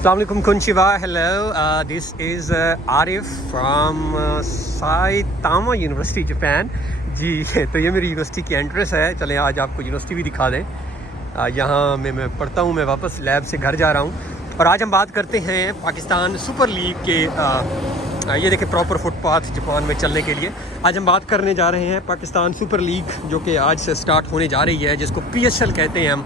السلام علیکم کنچیوا hello this is Arif from Saitama university Japan. جی تو یہ میری یونیورسٹی کی انٹرنس ہے. چلیں آج آپ کو یونیورسٹی بھی دکھا دیں. یہاں میں پڑھتا ہوں. میں واپس لیب سے گھر جا رہا ہوں اور آج ہم بات کرتے ہیں پاکستان سپر لیگ کے. یہ دیکھیں پراپر فٹ پاتھ جاپان میں چلنے کے لیے. آج ہم بات کرنے جا رہے ہیں پاکستان سپر لیگ جو کہ آج سے سٹارٹ ہونے جا رہی ہے, جس کو PSL کہتے ہیں ہم.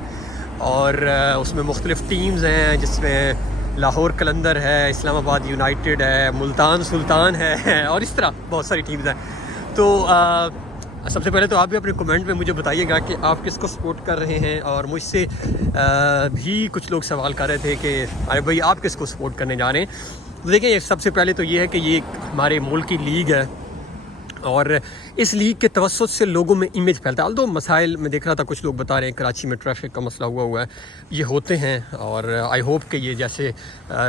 اور اس میں مختلف ٹیمز ہیں جس میں لاہور قلندر ہے, اسلام آباد یونائٹڈ ہے, ملتان سلطان ہے اور اس طرح بہت ساری ٹیمز ہیں. تو سب سے پہلے تو آپ بھی اپنے کمنٹ میں مجھے بتائیے گا کہ آپ کس کو سپورٹ کر رہے ہیں. اور مجھ سے بھی کچھ لوگ سوال کر رہے تھے کہ ارے بھائی آپ کس کو سپورٹ کرنے جا رہے ہیں. تو دیکھیں سب سے پہلے تو یہ ہے کہ یہ ہمارے ملک کی لیگ ہے اور اس لیگ کے توسط سے لوگوں میں امیج پھیلتا ہے. دو مسائل میں دیکھ رہا تھا کچھ لوگ بتا رہے ہیں کراچی میں ٹریفک کا مسئلہ ہوا ہے, یہ ہوتے ہیں اور آئی ہوپ کہ یہ جیسے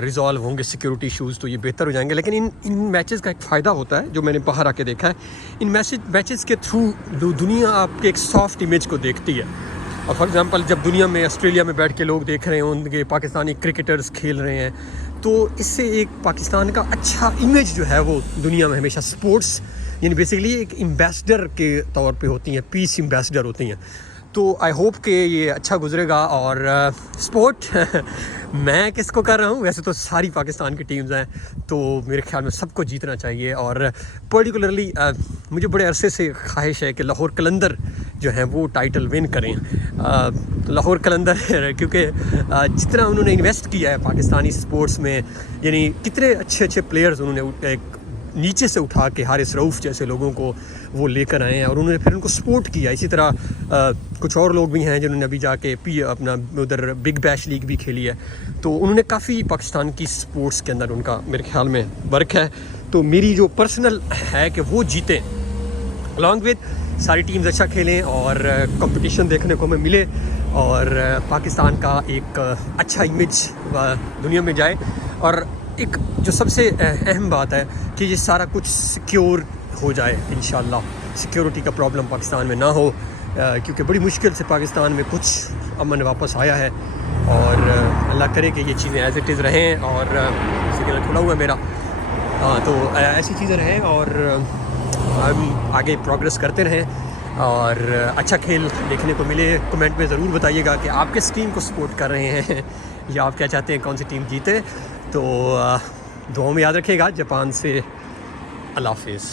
ریزالو ہوں گے سیکیورٹی ایشوز تو یہ بہتر ہو جائیں گے. لیکن ان میچز کا ایک فائدہ ہوتا ہے جو میں نے باہر آ کے دیکھا ہے. ان میچز کے تھرو دنیا آپ کے ایک سافٹ امیج کو دیکھتی ہے. اور فار ایگزامپل جب دنیا میں آسٹریلیا میں بیٹھ کے لوگ دیکھ رہے ہیں ان کے پاکستانی کرکٹرز کھیل رہے ہیں تو اس سے ایک پاکستان کا اچھا امیج جو ہے وہ دنیا میں ہمیشہ سپورٹس یعنی بیسیکلی ایک ایمبیسڈر کے طور پہ ہوتی ہیں, پیس ایمبیسڈر ہوتی ہیں. تو آئی ہوپ کہ یہ اچھا گزرے گا. اور سپورٹ میں کس کو کر رہا ہوں, ویسے تو ساری پاکستان کی ٹیمز ہیں تو میرے خیال میں سب کو جیتنا چاہیے. اور پرٹیکولرلی مجھے بڑے عرصے سے خواہش ہے کہ لاہور قلندر جو ہیں وہ ٹائٹل ون کریں. لاہور قلندر کیونکہ جتنا انہوں نے انویسٹ کیا ہے پاکستانی سپورٹس میں, یعنی کتنے اچھے پلیئرز انہوں نے ایک نیچے سے اٹھا کے حارث رؤف جیسے لوگوں کو وہ لے کر آئے ہیں اور انہوں نے پھر ان کو سپورٹ کیا. اسی طرح کچھ اور لوگ بھی ہیں جنہوں نے ابھی جا کے اپنا ادھر بگ بیش لیگ بھی کھیلی ہے. تو انہوں نے کافی پاکستان کی سپورٹس کے اندر ان کا میرے خیال میں ورک ہے. تو میری جو پرسنل ہے کہ وہ جیتیں along with ساری ٹیمز اچھا کھیلیں اور کمپٹیشن دیکھنے کو ہمیں ملے اور پاکستان کا ایک اچھا امیج دنیا میں جائے. اور ایک جو سب سے اہم بات ہے کہ یہ سارا کچھ سیکیور ہو جائے انشاءاللہ. سیکیورٹی کا پرابلم پاکستان میں نہ ہو کیونکہ بڑی مشکل سے پاکستان میں کچھ امن واپس آیا ہے. اور اللہ کرے کہ یہ چیزیں ایز اٹ از رہیں. اور سگنل کھلا ہوا ہے میرا, تو ایسی چیزیں رہیں اور ہم آگے پروگریس کرتے رہیں اور اچھا کھیل دیکھنے کو ملے. کمنٹ میں ضرور بتائیے گا کہ آپ کس ٹیم کو سپورٹ کر رہے ہیں یا آپ کیا چاہتے ہیں کون سی ٹیم جیتے. تو دعاؤں میں یاد رکھیے گا. جاپان سے اللہ حافظ.